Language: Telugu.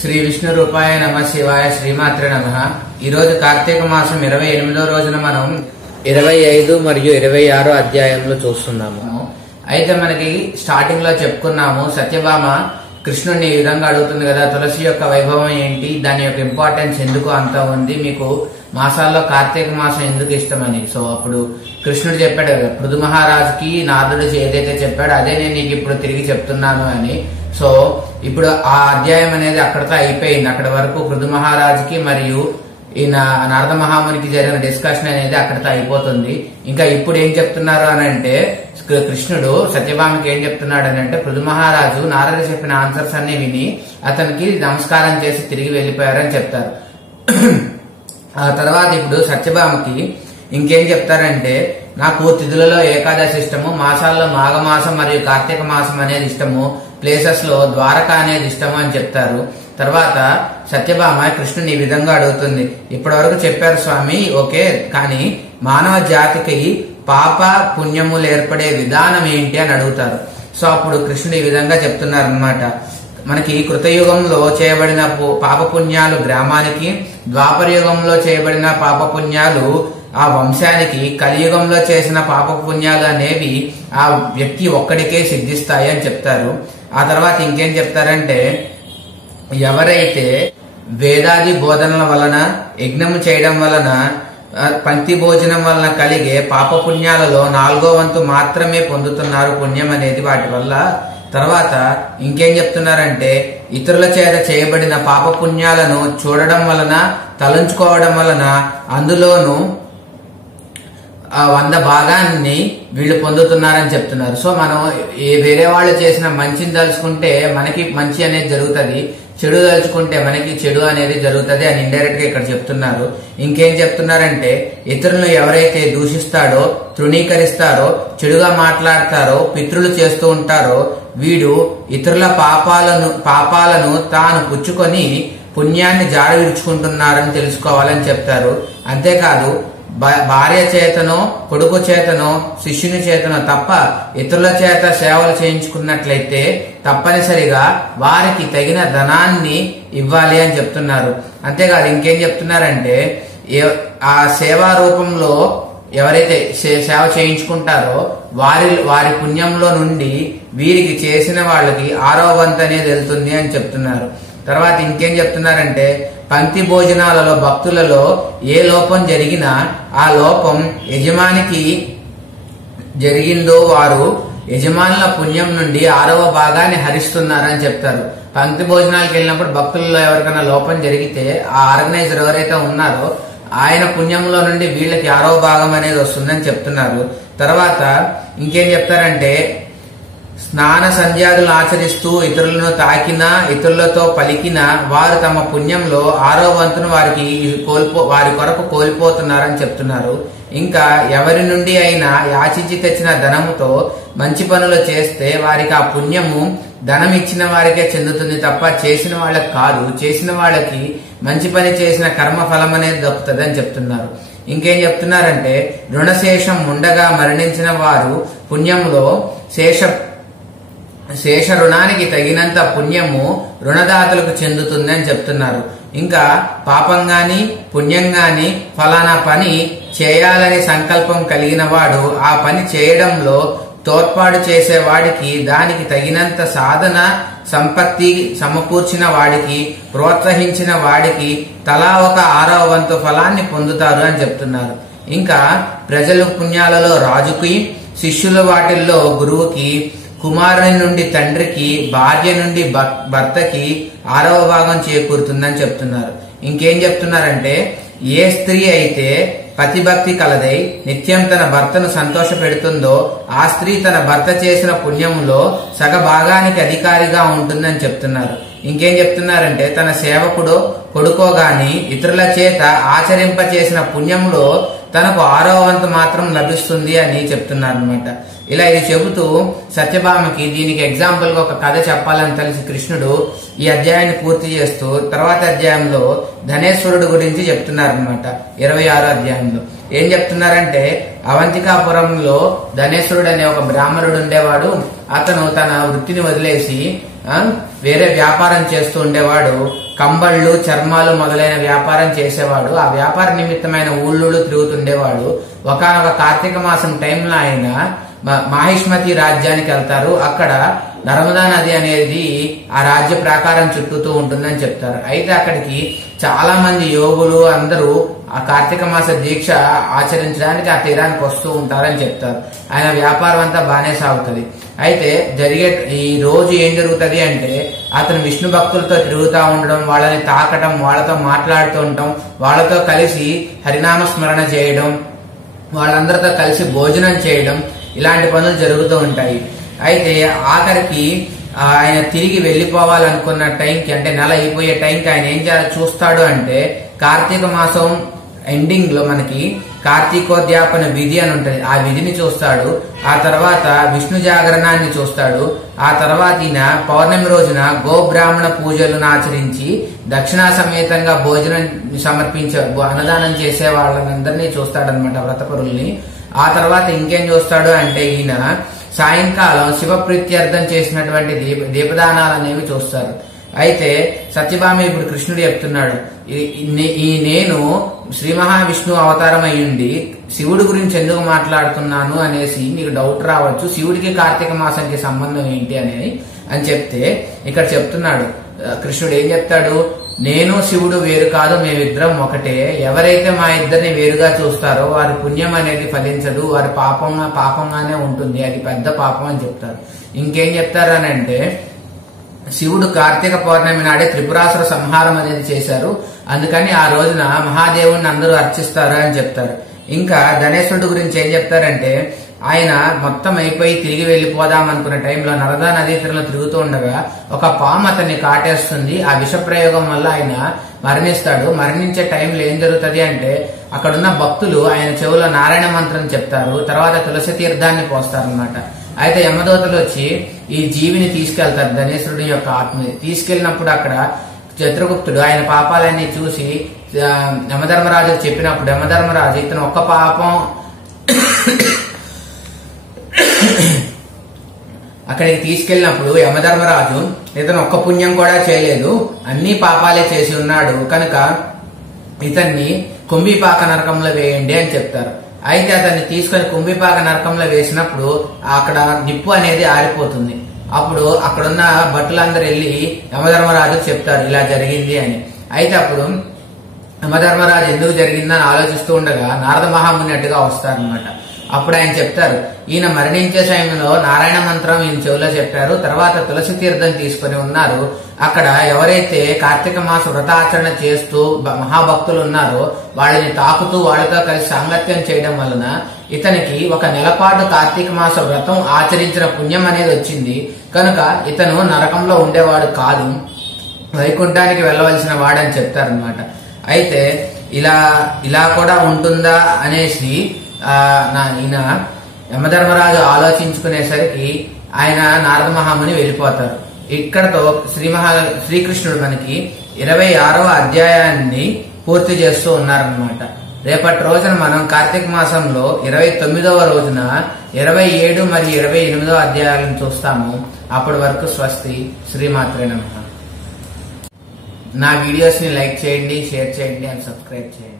శ్రీ విష్ణు రూపాయ నమ శివాయ శ్రీమాత్రే నమ. ఈ రోజు కార్తీక మాసం 28వ రోజున మనం 25 మరియు 26 అధ్యాయంలో చూస్తున్నాము. అయితే మనకి స్టార్టింగ్ లో చెప్పుకున్నాము, సత్యభామ కృష్ణుడిని ఈ విధంగా అడుగుతుంది కదా, తులసి యొక్క వైభవం ఏంటి, దాని యొక్క ఇంపార్టెన్స్ ఎందుకు అంత ఉంది, మీకు మాసాల్లో కార్తీక మాసం ఎందుకు ఇష్టమని. సో అప్పుడు కృష్ణుడు చెప్పాడు కదా, పృథు మహారాజుకి నారదుడు ఏదైతే చెప్పాడో అదే నేను నీకు ఇప్పుడు తిరిగి చెప్తున్నాను అని. సో ఇప్పుడు ఆ అధ్యాయం అనేది అక్కడతో అయిపోయింది. అక్కడ వరకు పృథు మహారాజుకి మరియు ఈ నారద మహామునికి జరిగిన డిస్కషన్ అనేది అక్కడతో అయిపోతుంది. ఇంకా ఇప్పుడు ఏం చెప్తున్నారు అని అంటే, కృష్ణుడు సత్యభామకి ఏం చెప్తున్నాడు అని అంటే, పృథు మహారాజు నారదుడు చెప్పిన ఆన్సర్స్ అన్ని విని అతనికి నమస్కారం చేసి తిరిగి వెళ్లిపోయారని చెప్తారు. ఆ తర్వాత ఇప్పుడు సత్యభామకి ఇంకేం చెప్తారంటే, నాకు తిథులలో ఏకాదశి ఇష్టము, మాసాల్లో మాఘమాసం మరియు కార్తీక మాసం అనేది ఇష్టము, ప్లేసెస్ లో ద్వారకా అనేది ఇష్టము అని చెప్తారు. తర్వాత సత్యభామ కృష్ణుని ఈ విధంగా అడుగుతుంది, ఇప్పటి వరకు చెప్పారు స్వామి, ఓకే, కానీ మానవ జాతికి పాప పుణ్యములు ఏర్పడే విధానం ఏంటి అని అడుగుతారు. సో అప్పుడు కృష్ణుడు ఈ విధంగా చెప్తున్నారు అన్నమాట. మనకి కృతయుగంలో చేయబడిన పాపపుణ్యాలు గ్రామానికి, ద్వాపర యుగంలో చేయబడిన పాపపుణ్యాలు ఆ వంశానికి, కలియుగంలో చేసిన పాపపుణ్యాలు అనేవి ఆ వ్యక్తి ఒక్కడికే సిద్ధిస్తాయి అని చెప్తారు. ఆ తర్వాత ఇంకేం చెప్తారంటే, ఎవరైతే వేదాది బోధనల వలన, యజ్ఞము చేయడం వలన, పంక్తి భోజనం వలన కలిగే పాపపుణ్యాలలో 4వ వంతు మాత్రమే పొందుతున్నారు పుణ్యం అనేది వాటి వల్ల. తర్వాత ఇంకేం చెప్తున్నారంటే, ఇతరుల చేత చేయబడిన పాపపుణ్యాలను చూడడం వలన, తలంచుకోవడం వలన అందులోనూ 100 భాగాన్ని వీళ్ళు పొందుతున్నారని చెప్తున్నారు. సో మనం వేరే వాళ్ళు చేసిన మంచిని తలుచుకుంటే మనకి మంచి అనేది జరుగుతుంది, చెడు తలుచుకుంటే మనకి చెడు అనేది జరుగుతుంది అని ఇండైరెక్ట్ గా ఇక్కడ చెప్తున్నారు. ఇంకేం చెప్తున్నారంటే, ఇతరులను ఎవరైతే దూషిస్తాడో, తృణీకరిస్తారో, చెడుగా మాట్లాడతారో, పితృలు చేస్తూ ఉంటారో, వీడు ఇతరుల పాపాలను తాను పుచ్చుకొని పుణ్యాన్ని జాడ విడుచుకుంటున్నారని తెలుసుకోవాలని చెప్తారు. అంతేకాదు, భార్య చేతనో, కొడుకు చేతనో, శిష్యుని చేతనో తప్ప ఇతరుల చేత సేవలు చేయించుకున్నట్లయితే తప్పనిసరిగా వారికి తగిన ధనాన్ని ఇవ్వాలి అని చెప్తున్నారు. అంతేకాదు ఇంకేం చెప్తున్నారంటే, ఆ సేవా రూపంలో ఎవరైతే సేవ చేయించుకుంటారో వారి పుణ్యంలో నుండి వీరికి చేసిన వాళ్ళకి 6వ వంతు అనేది వెళ్తుంది అని చెప్తున్నారు. తర్వాత ఇంకేం చెప్తున్నారంటే, పంక్తి భోజనాలలో భక్తులలో ఏ లోపం జరిగినా ఆ లోపం యజమానికి జరిగిందో వారు యజమానుల పుణ్యం నుండి 6వ భాగాన్ని హరిస్తున్నారని చెప్తారు. పంక్తి భోజనాలకు వెళ్ళినప్పుడు భక్తులలో ఎవరికైనా లోపం జరిగితే ఆ ఆర్గనైజర్ ఎవరైతే ఉన్నారో ఆయన పుణ్యంలో నుండి వీళ్ళకి 6వ భాగం అనేది వస్తుందని చెప్తున్నారు. తర్వాత ఇంకేం చెప్తారంటే, స్నాన సంధ్యాదులు ఆచరిస్తూ ఇతరులను తాకినా, ఇతరులతో పలికినా వారు తమ పుణ్యంలో 6వ వంతును వారి కొరకు కోల్పోతున్నారని చెప్తున్నారు. ఇంకా ఎవరి నుండి అయినా యాచించి తెచ్చిన ధనముతో మంచి పనులు చేస్తే వారికి ఆ పుణ్యము ధనం ఇచ్చిన వారికే చెందుతుంది తప్ప చేసిన వాళ్ళకి కాదు. చేసిన వాళ్ళకి మంచి పని చేసిన కర్మ ఫలం అనేది దక్కుతుంది అని చెప్తున్నారు. ఇంకేం చెప్తున్నారంటే, రుణశేషం ఉండగా మరణించిన వారు పుణ్యంలో శేష రుణానికి తగినంత పుణ్యము రుణదాతలకు చెందుతుంది అని చెప్తున్నారు. ఇంకా పాపం గాని పుణ్యం గాని ఫలానా పని చేయాలని సంకల్పం కలిగిన వాడు ఆ పని చేయడంలో తోడ్పాటు చేసే వాడికి, దానికి తగినంత సాధన సంపత్తి సమకూర్చిన వాడికి, ప్రోత్సహించిన వాడికి తలా ఒక 6వ వంతు ఫలాన్ని పొందుతారు అని చెప్తున్నారు. ఇంకా ప్రజల పుణ్యాలలో రాజుకి, శిష్యుల వాటిల్లో గురువుకి, కుమారుని నుండి తండ్రికి, భార్య నుండి భర్తకి 6వ భాగం చేకూరుతుందని చెప్తున్నారు. ఇంకేం చెప్తున్నారంటే, ఏ స్త్రీ అయితే పతిభక్తి కలదై నిత్యం తన భర్తను సంతోష పెడుతుందో ఆ స్త్రీ తన భర్త చేసిన పుణ్యంలో సగ భాగానికి అధికారిగా ఉంటుందని చెప్తున్నారు. ఇంకేం చెప్తున్నారంటే, తన సేవకుడో కొడుకో గాని ఇతరుల చేత ఆచరింప చేసిన పుణ్యంలో తనకు 6వ వంతు మాత్రం లభిస్తుంది అని చెప్తున్నారు అనమాట. ఇలా ఇది చెబుతూ సత్యభామకి దీనికి ఎగ్జాంపుల్ గా ఒక కథ చెప్పాలని తెలిసి కృష్ణుడు ఈ అధ్యాయాన్ని పూర్తి చేస్తూ తర్వాత అధ్యాయంలో ధనేశ్వరుడు గురించి చెప్తున్నారు అనమాట. 26వ అధ్యాయంలో ఏం చెప్తున్నారంటే, అవంతికాపురంలో ధనేశ్వరుడు అనే ఒక బ్రాహ్మణుడు ఉండేవాడు. అతను తన వృత్తిని వదిలేసి వేరే వ్యాపారం చేస్తూ ఉండేవాడు. కంబళ్ళు, చర్మాలు మొదలైన వ్యాపారం చేసేవాడు. ఆ వ్యాపార నిమిత్తమైన ఊళ్ళూళ్ళు తిరుగుతుండేవాడు. ఒకనొక కార్తీక మాసం టైంలో ఆయన మాహిష్మతి రాజ్యానికి వెళ్తారు. అక్కడ నర్మదా నది అనేది ఆ రాజ్య ప్రాకారం చుట్టూతూ ఉంటుందని చెప్తారు. అయితే అక్కడికి చాలా మంది యోగులు అందరూ ఆ కార్తీక మాస దీక్ష ఆచరించడానికి ఆ తీరానికి వస్తూ ఉంటారని చెప్తారు. ఆయన వ్యాపారం అంతా బానే సాగుతుంది. అయితే ఈ రోజు ఏం జరుగుతుంది అంటే అతను విష్ణు భక్తులతో తిరుగుతూ ఉండడం, వాళ్ళని తాకటం, వాళ్ళతో మాట్లాడుతూ ఉండటం, వాళ్ళతో కలిసి హరినామ స్మరణ చేయడం, వాళ్ళందరితో కలిసి భోజనం చేయడం, ఇలాంటి పనులు జరుగుతూ ఉంటాయి. అయితే ఆఖరికి ఆయన తిరిగి వెళ్లిపోవాలనుకున్న టైంకి, అంటే నెల అయిపోయే టైంకి ఆయన ఏం చేయాలి చూస్తాడు అంటే కార్తీక మాసం ఎండింగ్ లో మనకి కార్తీకోద్యాపన విధి అని ఉంటది. ఆ విధిని చూస్తాడు. ఆ తర్వాత విష్ణు జాగరణాన్ని చూస్తాడు. ఆ తర్వాత ఈయన పౌర్ణమి రోజున గోబ్రాహ్మణ పూజలను ఆచరించి దక్షిణా సమేతంగా భోజనం సమర్పించే అన్నదానం చేసే వాళ్ళందరినీ చూస్తాడనమాట, వ్రతపరుల్ని. ఆ తర్వాత ఇంకేం చూస్తాడు అంటే ఈయన సాయంకాలం శివప్రీత్యర్థం చేసినటువంటి దీపదానాలు అనేవి చూస్తారు. అయితే సత్యభామ ఇప్పుడు కృష్ణుడు చెప్తున్నాడు, నేను శ్రీ మహావిష్ణు అవతారం అయ్యుండి శివుడి గురించి ఎందుకు మాట్లాడుతున్నాను అనేసి నీకు డౌట్ రావచ్చు. శివుడికి కార్తీక మాసానికి సంబంధం ఏంటి అని చెప్తే ఇక్కడ చెప్తున్నాడు కృష్ణుడు. ఏం చెప్తాడు, నేను శివుడు వేరు కాదు, మేమిద్దరం ఒకటే. ఎవరైతే మా ఇద్దరిని వేరుగా చూస్తారో వారి పుణ్యం అనేది ఫలించదు, వారి పాపంగానే ఉంటుంది, అది పెద్ద పాపం అని చెప్తారు. ఇంకేం చెప్తారు అని అంటే శివుడు కార్తీక పౌర్ణమి నాడే త్రిపురాసుర సంహారం అనేది చేశారు, అందుకని ఆ రోజున మహాదేవుడిని అందరూ అర్చిస్తారు అని చెప్తారు. ఇంకా గణేశుడి గురించి ఏం చెప్తారంటే ఆయన మొత్తం అయిపోయి తిరిగి వెళ్లిపోదాం అనుకున్న టైంలో నర్మదా నదీ తీరంలో తిరుగుతూ ఉండగా ఒక పాము అతన్ని కాటేస్తుంది. ఆ విష ప్రయోగం వల్ల ఆయన మరణిస్తాడు. మరణించే టైంలో ఏం జరుగుతుంది అంటే అక్కడున్న భక్తులు ఆయన చెవులో నారాయణ మంత్రం చెప్తారు. తర్వాత తులసి తీర్థాన్ని పోస్తారనమాట. అయితే యమదూతలు వచ్చి ఈ జీవిని తీసుకెళ్తారు, గణేశుడి యొక్క ఆత్మని. తీసుకెళ్లినప్పుడు అక్కడ చిత్రగుప్తుడు ఆయన పాపాలన్నీ చూసి యమధర్మరాజు చెప్పినప్పుడు యమధర్మరాజు ఇతను ఒక్క పాపం అక్కడికి తీసుకెళ్లినప్పుడు యమధర్మరాజు ఇతను ఒక్క పుణ్యం కూడా చేయలేదు, అన్ని పాపాలే చేసి ఉన్నాడు, కనుక ఇతన్ని కుంభీపాక నరకంలో వేయండి అని చెప్తారు. అయితే అతన్ని తీసుకొని కుంభీపాక నరకంలో వేసినప్పుడు అక్కడ నిప్పు అనేది ఆరిపోతుంది. అప్పుడు అక్కడున్న భటులందరూ వెళ్లి యమధర్మరాజు చెప్తారు ఇలా జరిగింది అని. అయితే అప్పుడు యమధర్మరాజు ఎందుకు జరిగిందని ఆలోచిస్తూ ఉండగా నారద మహాముని అట్టుగా వస్తారనమాట. అప్పుడు ఆయన చెప్తారు, ఈయన మరణించే సమయంలో నారాయణ మంత్రం ఈయన చెవిలో చెప్పారు, తర్వాత తులసి తీర్థం తీసుకుని ఉన్నారు. అక్కడ ఎవరైతే కార్తీక మాస వ్రతాచరణ చేస్తూ మహాభక్తులు ఉన్నారో వాళ్ళని తాకుతూ వాళ్ళతో కలిసి సాంగత్యం చేయడం వలన ఇతనికి ఒక నెలపాటు కార్తీక మాస వ్రతం ఆచరించిన పుణ్యం అనేది వచ్చింది. కనుక ఇతను నరకంలో ఉండేవాడు కాదు, వైకుంఠానికి వెళ్ళవలసిన వాడని చెప్తారనమాట. అయితే ఇలా కూడా ఉంటుందా అనేసి ఈయన యమధర్మరాజు ఆలోచించుకునేసరికి ఆయన నారద మహాముని వెళ్ళిపోతారు. ఇక్కడతో శ్రీకృష్ణుడు మనకి 26వ అధ్యాయాన్ని పూర్తి చేస్తూ ఉన్నారనమాట. రేపటి రోజున మనం కార్తీక మాసంలో 29వ రోజున 27 మరియు 28వ అధ్యాయాలను చూస్తాము. అప్పటి వరకు స్వస్తి. శ్రీమాత్రే నమః. నా వీడియోస్ ని లైక్ చేయండి, షేర్ చేయండి అండ్ సబ్స్క్రైబ్ చేయండి.